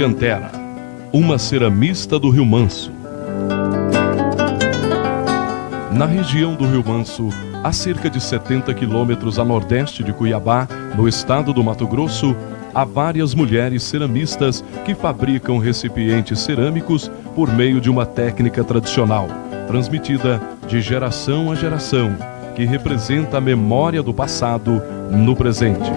de Antera, uma ceramista do Rio Manso. Na região do Rio Manso, a cerca de 70 quilômetros a nordeste de Cuiabá, no estado do Mato Grosso, há várias mulheres ceramistas que fabricam recipientes cerâmicos por meio de uma técnica tradicional, transmitida de geração a geração, que representa a memória do passado no presente.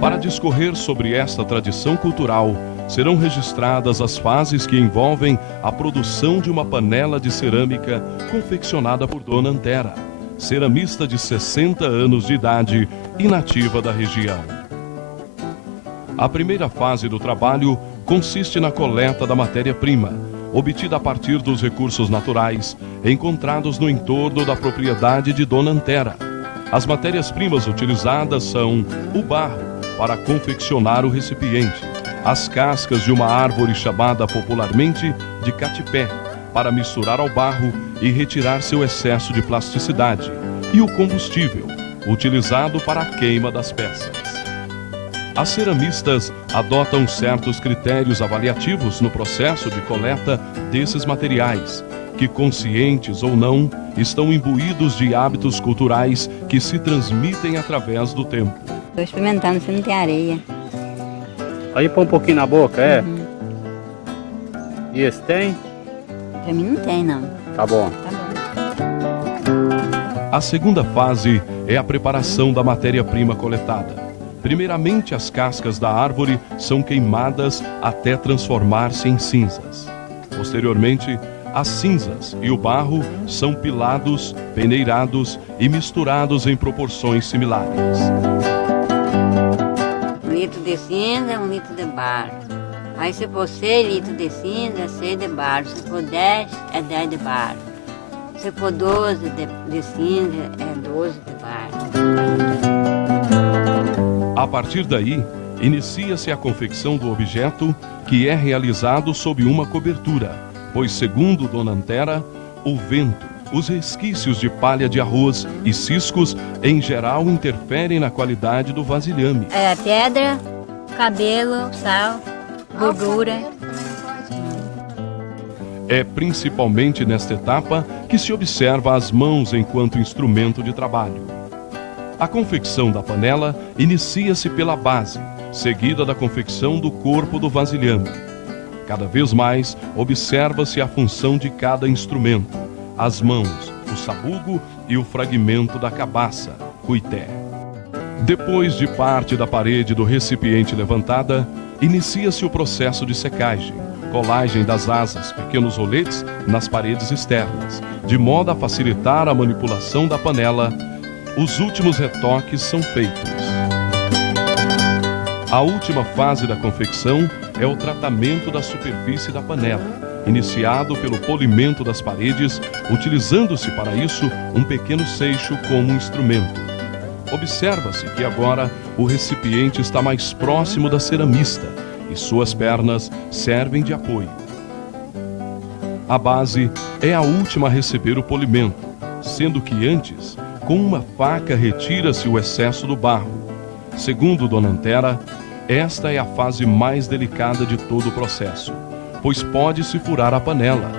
Para discorrer sobre esta tradição cultural, serão registradas as fases que envolvem a produção de uma panela de cerâmica confeccionada por Dona Antera, ceramista de 60 anos de idade e nativa da região. A primeira fase do trabalho consiste na coleta da matéria-prima, obtida a partir dos recursos naturais encontrados no entorno da propriedade de Dona Antera. As matérias-primas utilizadas são o barro para confeccionar o recipiente, as cascas de uma árvore chamada popularmente de catipé, para misturar ao barro e retirar seu excesso de plasticidade, e o combustível, utilizado para a queima das peças. As ceramistas adotam certos critérios avaliativos no processo de coleta desses materiais, que, conscientes ou não, estão imbuídos de hábitos culturais que se transmitem através do tempo. Estou experimentando se não tem areia. Aí põe um pouquinho na boca, é? Uhum. E esse tem? Pra mim não tem, não. Tá bom. Tá bom. A segunda fase é a preparação da matéria-prima coletada. Primeiramente, as cascas da árvore são queimadas até transformar-se em cinzas. Posteriormente, as cinzas e o barro são pilados, peneirados e misturados em proporções similares. 1 litro de cinza, 1 litro de barro. Aí se for 6 litros de cinza, 6 de barro. Se for 10, é 10 de barro. Se for 12 de cinza, é 12 de barro. A partir daí, inicia-se a confecção do objeto, que é realizado sob uma cobertura, pois, segundo Dona Antera, o vento, os resquícios de palha de arroz e ciscos, em geral, interferem na qualidade do vasilhame. É pedra, cabelo, sal, gordura. É principalmente nesta etapa que se observa as mãos enquanto instrumento de trabalho. A confecção da panela inicia-se pela base, seguida da confecção do corpo do vasilhame. Cada vez mais, observa-se a função de cada instrumento, as mãos, o sabugo e o fragmento da cabaça, cuité. Depois de parte da parede do recipiente levantada, inicia-se o processo de secagem, colagem das asas, pequenos roletes nas paredes externas, de modo a facilitar a manipulação da panela. Os últimos retoques são feitos. A última fase da confecção é o tratamento da superfície da panela, iniciado pelo polimento das paredes, utilizando-se para isso um pequeno seixo como instrumento. Observa-se que agora o recipiente está mais próximo da ceramista e suas pernas servem de apoio. A base é a última a receber o polimento, sendo que antes, com uma faca retira-se o excesso do barro. Segundo Dona Antera, esta é a fase mais delicada de todo o processo, pois pode-se furar a panela.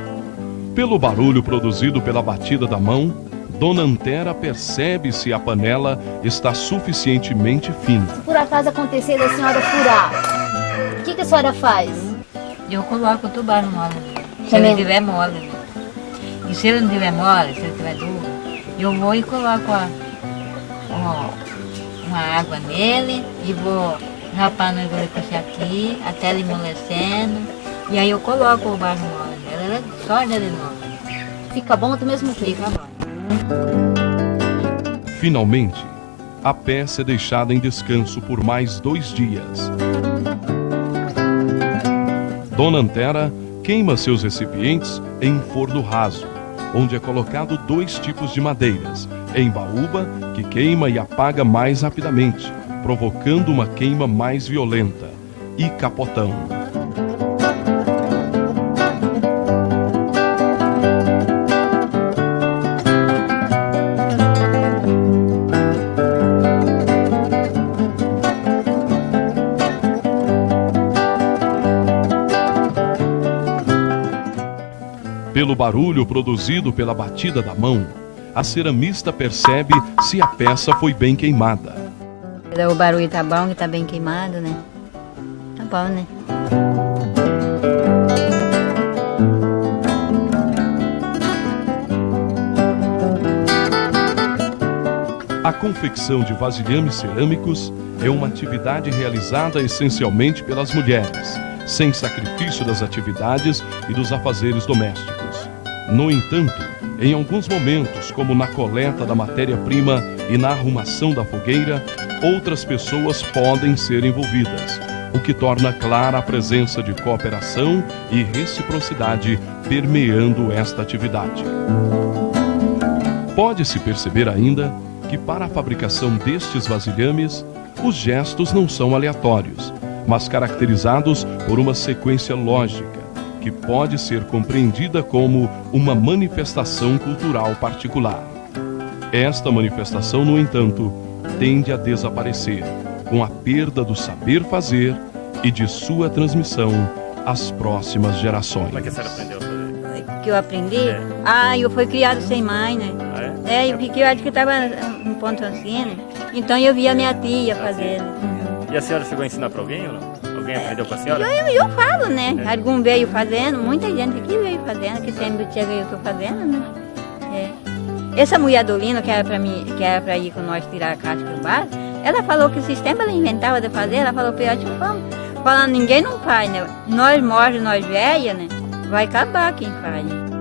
Pelo barulho produzido pela batida da mão, Dona Antera percebe se a panela está suficientemente fina. Se por acaso acontecer da senhora furar, o que a senhora faz? Eu coloco o tubarão mole, se ele tiver mole. E se ele não tiver mole, se ele tiver duro, eu vou e coloco uma água nele e vou rapar no esse aqui, até ele amolecendo. E aí eu coloco o barro mole nele, só nele novo. Fica bom do mesmo jeito? Fica bom. Finalmente, a peça é deixada em descanso por mais 2 dias. Dona Antera queima seus recipientes em forno raso, onde é colocado 2 tipos de madeiras, embaúba, que queima e apaga mais rapidamente, provocando uma queima mais violenta, e capotão. Pelo barulho produzido pela batida da mão, a ceramista percebe se a peça foi bem queimada. O barulho tá bom, que tá bem queimado, né? Tá bom, né? A confecção de vasilhames cerâmicos é uma atividade realizada essencialmente pelas mulheres, sem sacrifício das atividades e dos afazeres domésticos. No entanto, em alguns momentos, como na coleta da matéria-prima e na arrumação da fogueira, outras pessoas podem ser envolvidas, o que torna clara a presença de cooperação e reciprocidade permeando esta atividade. Pode-se perceber ainda que para a fabricação destes vasilhames, os gestos não são aleatórios, mas caracterizados por uma sequência lógica, que pode ser compreendida como uma manifestação cultural particular. Esta manifestação, no entanto, tende a desaparecer, com a perda do saber fazer e de sua transmissão às próximas gerações. Como é que a senhora aprendeu a fazer? Que eu aprendi? Eu fui criado sem mãe, né? Porque eu acho que estava um ponto assim, né? Então eu via minha tia fazendo. E a senhora chegou a ensinar para alguém ou não? Alguém aprendeu com a senhora? Eu falo, né? Algum veio fazendo, muita gente aqui veio fazendo, que sempre chega eu estou fazendo, né? Essa mulher do Lino, que era para ir com nós tirar a casca do bar, ela falou que o sistema ela inventava de fazer, ela falou para eu, acho que vamos. Falando, ninguém não faz, né? Nós mortos, nós velhas, né? Vai acabar quem faz, né?